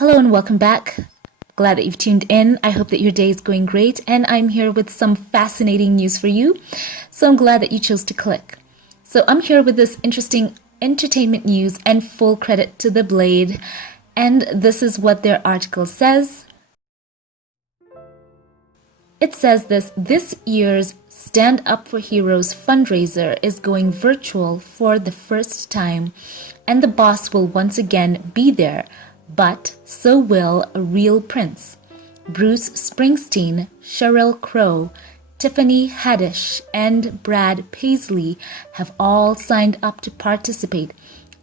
Hello and welcome back. Glad that you've tuned in. I hope that your day is going great, and I'm here with some fascinating news for you. So I'm glad that you chose to click. So I'm here with this interesting entertainment news, and full credit to The Blade. And this is what their article says. It says this year's Stand Up for Heroes fundraiser is going virtual for the first time, and the boss will once again be there, but so will a real prince. Bruce Springsteen, Sheryl Crow, Tiffany Haddish, and Brad Paisley have all signed up to participate,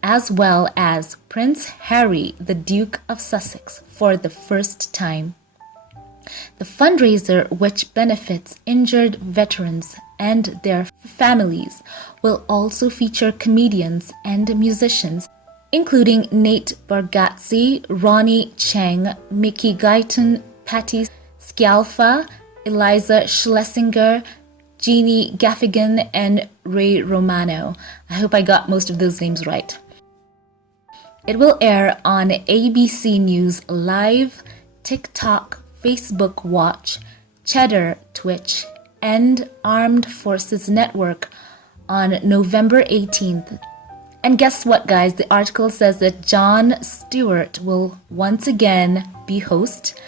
as well as Prince Harry, the Duke of Sussex, for the first time. The fundraiser, which benefits injured veterans and their families, will also feature comedians and musicians, including Nate Bargatze, Ronnie Chang, Mickey Guyton, Patty Scialfa, Eliza Schlesinger, Jeannie Gaffigan, and Ray Romano. I hope I got most of those names right. It will air on ABC News Live, TikTok, Facebook Watch, Cheddar Twitch, and Armed Forces Network on November 18th. And guess what, guys? The article says that Jon Stewart will once again be host.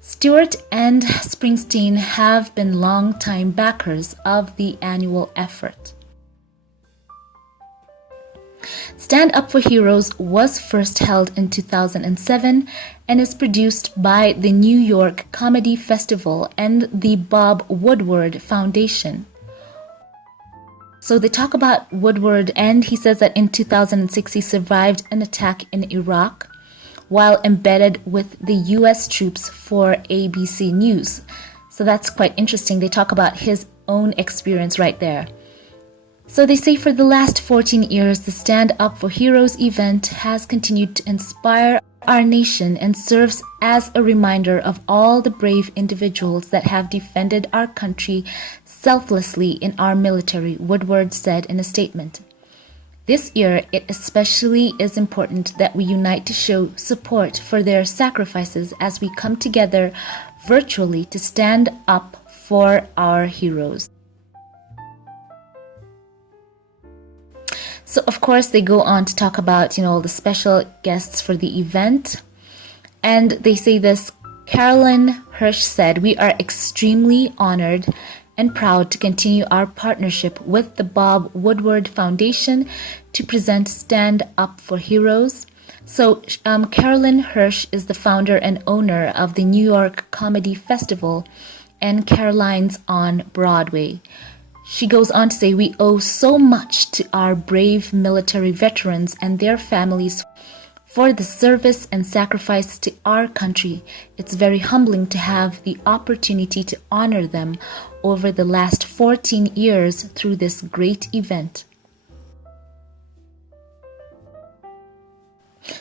Stewart and Springsteen have been longtime backers of the annual effort. Stand Up for Heroes was first held in 2007 and is produced by the New York Comedy Festival and the Bob Woodward Foundation. So they talk about Woodward, and he says that in 2006 he survived an attack in Iraq while embedded with the US troops for ABC News. So that's quite interesting. They talk about his own experience right there. So they say for the last 14 years, the Stand Up for Heroes event has continued to inspire our nation and serves as a reminder of all the brave individuals that have defended our country selflessly in our military, Woodward said in a statement. This year, it especially is important that we unite to show support for their sacrifices as we come together virtually to stand up for our heroes. So, of course, they go on to talk about, all the special guests for the event. And they say this, Carolyn Hirsch said, "We are extremely honored and proud to continue our partnership with the Bob Woodward Foundation to present Stand Up for Heroes." So Carolyn Hirsch is the founder and owner of the New York Comedy Festival and Caroline's on Broadway. She goes on to say, "We owe so much to our brave military veterans and their families for the service and sacrifice to our country. It's very humbling to have the opportunity to honor them over the last 14 years through this great event."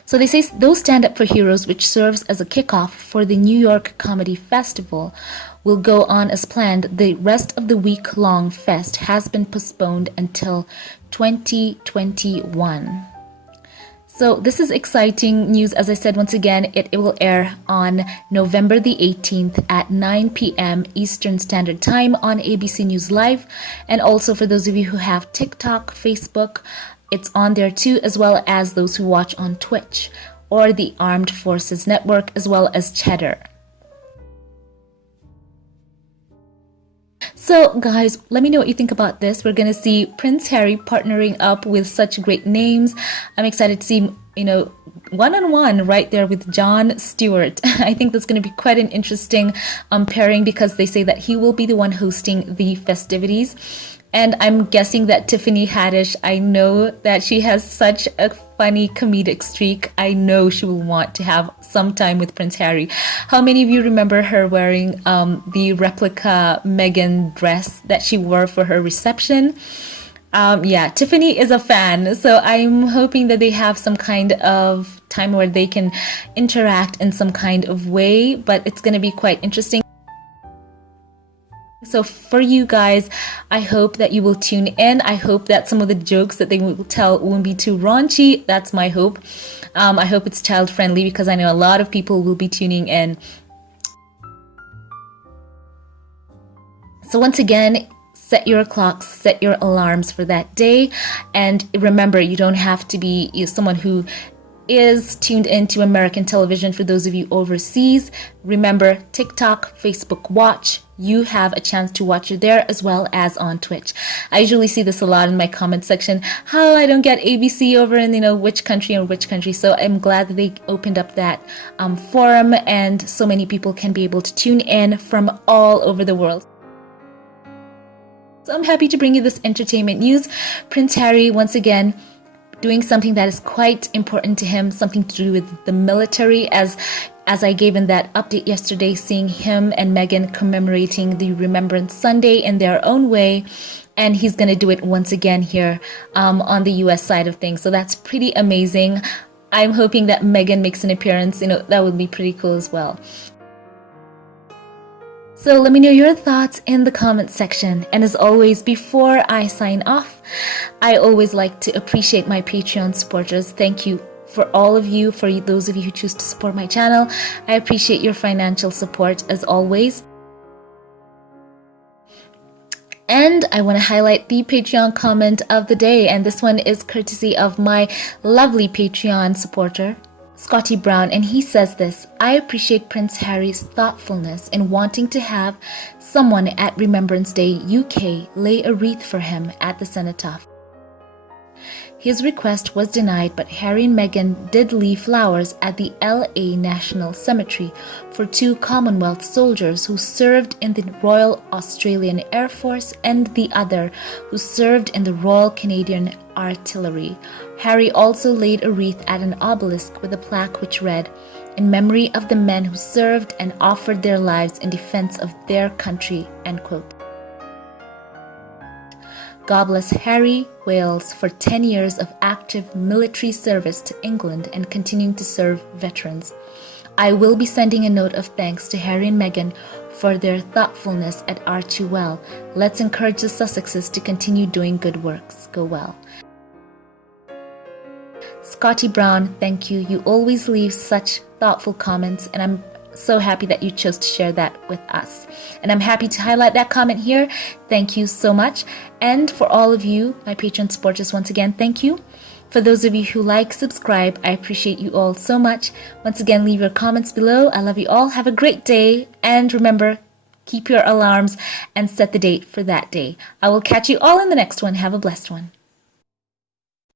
So they say those Stand Up for Heroes, which serves as a kickoff for the New York Comedy Festival, will go on as planned. The rest of the week-long fest has been postponed until 2021. So this is exciting news. As I said, once again, it will air on November the 18th at 9 p.m. Eastern Standard Time on ABC News Live. And also for those of you who have TikTok, Facebook, it's on there too, as well as those who watch on Twitch or the Armed Forces Network, as well as Cheddar. So guys, let me know what you think about this. We're going to see Prince Harry partnering up with such great names. I'm excited to see, one-on-one right there with Jon Stewart. I think that's going to be quite an interesting pairing, because they say that he will be the one hosting the festivities. And I'm guessing that Tiffany Haddish, I know that she has such a funny comedic streak. I know she will want to have some time with Prince Harry. How many of you remember her wearing the replica Meghan dress that she wore for her reception? Yeah, Tiffany is a fan. So I'm hoping that they have some kind of time where they can interact in some kind of way. But it's going to be quite interesting. So for you guys, I hope that you will tune in. I hope that some of the jokes that they will tell won't be too raunchy. That's my hope. I hope it's child friendly because I know a lot of people will be tuning in. So once again, set your clocks, set your alarms for that day. And remember, you don't have to be someone who is tuned into American television. For those of you overseas, remember TikTok, Facebook Watch. You have a chance to watch it there as well as on Twitch. I usually see this a lot in my comment section. How I don't get ABC over in which country or which country. So I'm glad that they opened up that forum and so many people can be able to tune in from all over the world. So I'm happy to bring you this entertainment news. Prince Harry, once again, doing something that is quite important to him, something to do with the military, as I gave in that update yesterday, seeing him and Meghan commemorating the Remembrance Sunday in their own way. And he's going to do it once again here on the US side of things. So that's pretty amazing. I'm hoping that Meghan makes an appearance. That would be pretty cool as well. So let me know your thoughts in the comment section. And as always, before I sign off, I always like to appreciate my Patreon supporters. Thank you for all of you, for those of you who choose to support my channel. I appreciate your financial support as always. And I want to highlight the Patreon comment of the day. And this one is courtesy of my lovely Patreon supporter, Scotty Brown, and he says this: I appreciate Prince Harry's thoughtfulness in wanting to have someone at Remembrance Day UK lay a wreath for him at the cenotaph. His request was denied, but Harry and Meghan did leave flowers at the LA National Cemetery for 2 Commonwealth soldiers who served in the Royal Australian Air Force and the other who served in the Royal Canadian Artillery. Harry also laid a wreath at an obelisk with a plaque which read, "In memory of the men who served and offered their lives in defense of their country." End quote. God bless Harry Wales for 10 years of active military service to England and continuing to serve veterans. I will be sending a note of thanks to Harry and Meghan for their thoughtfulness at Archie Well. Let's encourage the Sussexes to continue doing good works. Go well. Scotty Brown, thank you. You always leave such thoughtful comments, and I'm so happy that you chose to share that with us. And I'm happy to highlight that comment here. Thank you so much. And for all of you, my Patreon supporters, once again, thank you. For those of you who like, subscribe, I appreciate you all so much. Once again, leave your comments below. I love you all. Have a great day. And remember, keep your alarms and set the date for that day. I will catch you all in the next one. Have a blessed one.